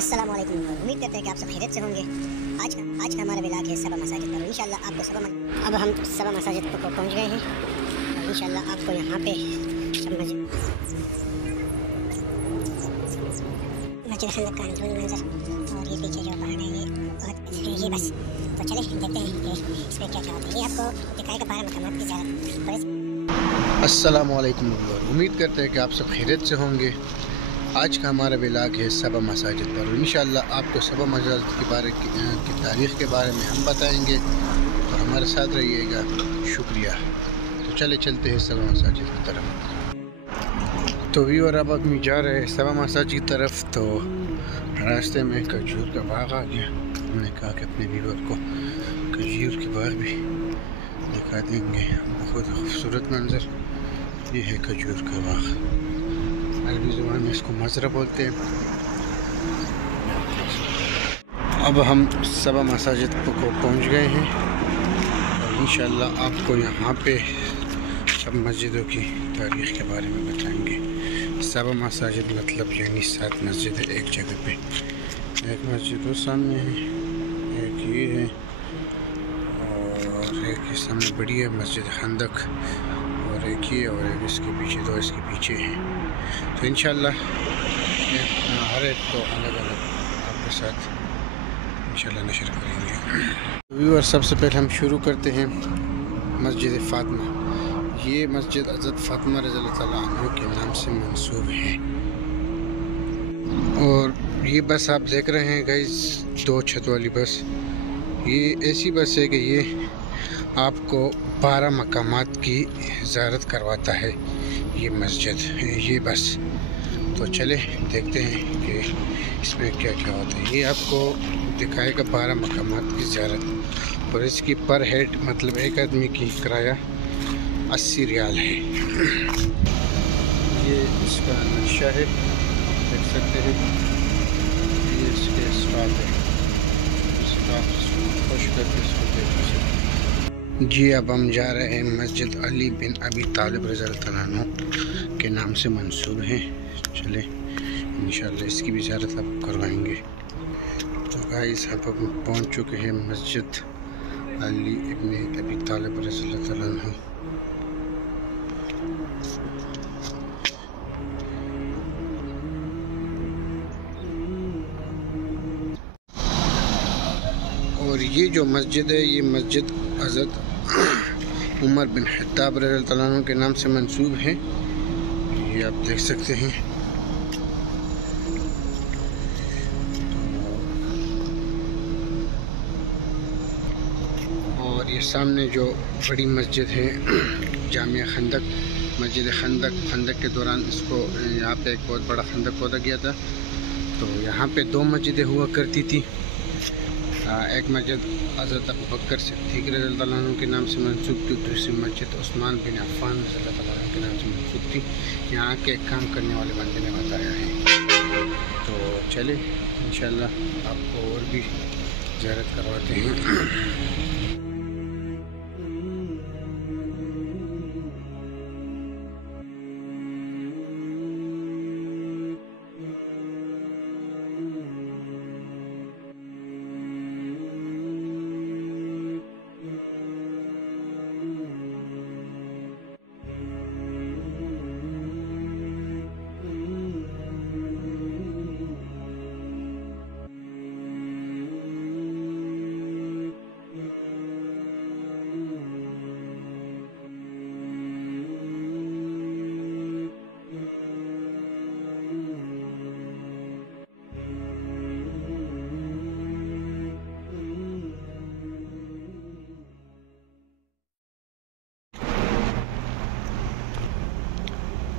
अस्सलाम वालेकुम। उम्मीद करते हैं कि आप सब खैरियत से होंगे। आज का हमारा व्लॉग है सबा मसाजिद पर। इंशाल्लाह आपको अब हम सबा मसाजिद पर पहुंच गए हैं और इंशाल्लाह आपको यहाँ पे सब मस्जिद खंदक का अंदरूनी मंजर और ये पीछे जो पहाड़ है ये बहुत ये बस। तो चले देखते हैं कि इसमें क्या क्या होता है। ये आपको दिखाएगा 12 मकामात की ज़्यारत। अस्सलाम वालेकुम। उम्मीद करते हैं कि आप सब खैरियत से होंगे। आज का हमारा व्लॉग है सबा मसाजिद पर। इंशाल्लाह आपको सबा मसाजिद के बारे की तारीख़ के बारे में हम बताएंगे, तो हमारे साथ रहिएगा। शुक्रिया। तो चलते हैं सबा मसाजिद की तरफ। तो व्यूअर अब आदमी जा रहे हैं सबा मसाजिद की तरफ। तो रास्ते में खजूर का बाग आ गया। हमने कहा कि अपने व्यूअर को खजूर के बाग भी दिखा देंगे। बहुत खूबसूरत मंजर ये है खजूर का बाग। अरबी ज़ुबान में इसको मज़रा बोलते हैं। अब हम सबा मसाजिद को पहुंच गए हैं और इंशाल्लाह आपको यहाँ पे सब मस्जिदों की तारीख़ के बारे में बताएंगे। सबा मसाजिद मतलब यानी 7 मस्जिद है एक जगह पे। एक मस्जिद वो सामने है, एक ये है और एक सामने बड़ी है मस्जिद खंदक, और एक ये और एक इसके पीछे, दो इसके पीछे हैं। तो इंशाल्लाह हर एक को अलग अलग आपके साथ इंशाल्लाह नशर करेंगे। व्यूअर सबसे पहले हम शुरू करते हैं मस्जिद फ़ातिमा। ये मस्जिद हज़रत फ़ातिमा रज़ियल्लाहु तआला अन्हा के नाम से मंसूब है। और ये बस आप देख रहे हैं गाइस, 2 छत वाली बस। ये ऐसी बस है कि ये आपको 12 मकामात की ज़ियारत करवाता है ये मस्जिद, ये बस। तो चले देखते हैं कि इसमें क्या क्या होता है। ये आपको दिखाएगा 12 मकामात की ज़ियारत, और इसकी पर हेड मतलब एक आदमी की किराया 80 रियाल है। ये इसका नक्शा है, देख सकते हैं। ये इसके स्टाफ है, स्टाफ खुश करके इसको देख सकते। जी अब हम जा रहे हैं मस्जिद अली बिन अबी तालिब रज़ियल्लाहु तआला अन्हु के नाम से मंसूब है। चले इंशाल्लाह इसकी भी ज़ियारत आप करवाएंगे। तो गाइस अब हम पहुंच चुके हैं मस्जिद अली इब्न अबी तालिब रज़ियल्लाहु तआला अन्हु। और ये जो मस्जिद है ये मस्जिद हज़रत उमर बिन खत्ताब रज़ियल्लाहु तआला अन्हु के नाम से मंसूब है। ये आप देख सकते हैं। और ये सामने जो बड़ी मस्जिद है जामिया खंदक, मस्जिद खंदक के दौरान इसको यहाँ पे एक बहुत बड़ा खंदक खोदा गया था। तो यहाँ पे 2 मस्जिदें हुआ करती थी। एक मस्जिद हज़रत अबू बकर सिद्दीक़ रज़ियल्लाहु अन्हु के नाम से मंसूब थी, दूसरी मस्जिद उस्मान बिन अफ़्फ़ान रज़ियल्लाहु अन्हु के नाम से मंसूब थी। यहाँ के काम करने वाले बंदे ने बताया है। तो चले इंशाल्लाह आपको और भी ज़ियारत करवाते हैं।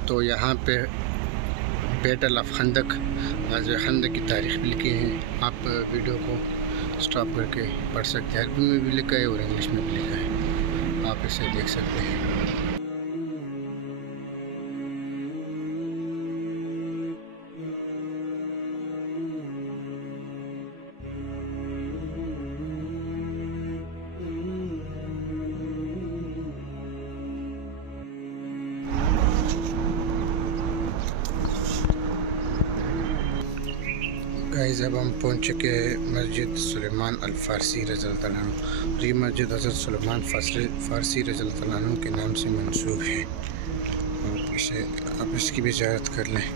तो यहाँ पे बैटल ऑफ खंदक, ग़ज़वा खंदक की तारीख़ भी लिखी है। आप वीडियो को स्टॉप करके पढ़ सकते हैं। अरबी में भी लिखा है और इंग्लिश में भी लिखा है, आप इसे देख सकते हैं। गाइस अब हम पहुंच चुके हैं मस्जिद सुलेमान अल फ़ारसी रज़ियल्लाहु अन्हु। ये मस्जिद हज़रत सुलेमान फ़ारसी रज़ियल्लाहु अन्हु के नाम से मंसूब है और इसे आप इसकी भी ज़ियारत कर लें।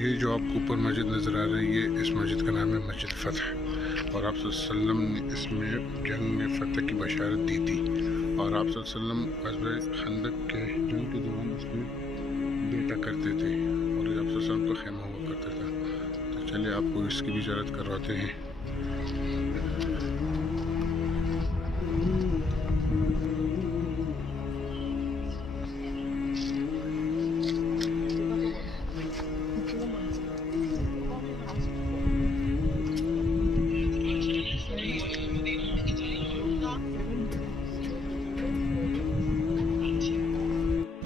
ये जो आपको ऊपर मस्जिद नज़र आ रही है, इस मस्जिद का नाम है मस्जिद फ़तह और आप सल्लल्लाहु अलैहि वसल्लम ने इसमें जंग में फ़तह की बशारत दी थी और आप सल्लल्लाहु अलैहि वसल्लम ग़ज़वा खंदक के जंग के दौरान इसमें बैठा करते थे और आप सल्लल्लाहु अलैहि वसल्लम का खेमा हुआ करता था। तो चलिए आपको इसकी भी ज़ियारत करवाते हैं।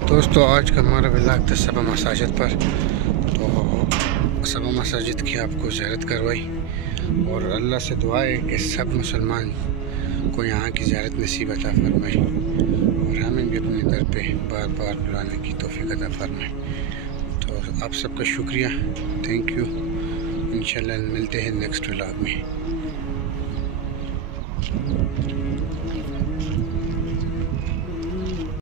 दोस्तों आज का हमारा व्लॉग था सबा मसाजिद पर, तो सबा मसाजिद की आपको ज़ियारत करवाई और अल्लाह से दुआ है कि सब मुसलमान को यहाँ की ज़ियारत नसीब अता फरमाए और हमें भी अपने दर पे बार बार बुलाने की तौफीक अता फरमाए। तो आप सबका शुक्रिया, थैंक यू। इंशाल्लाह मिलते हैं नेक्स्ट व्लॉग में।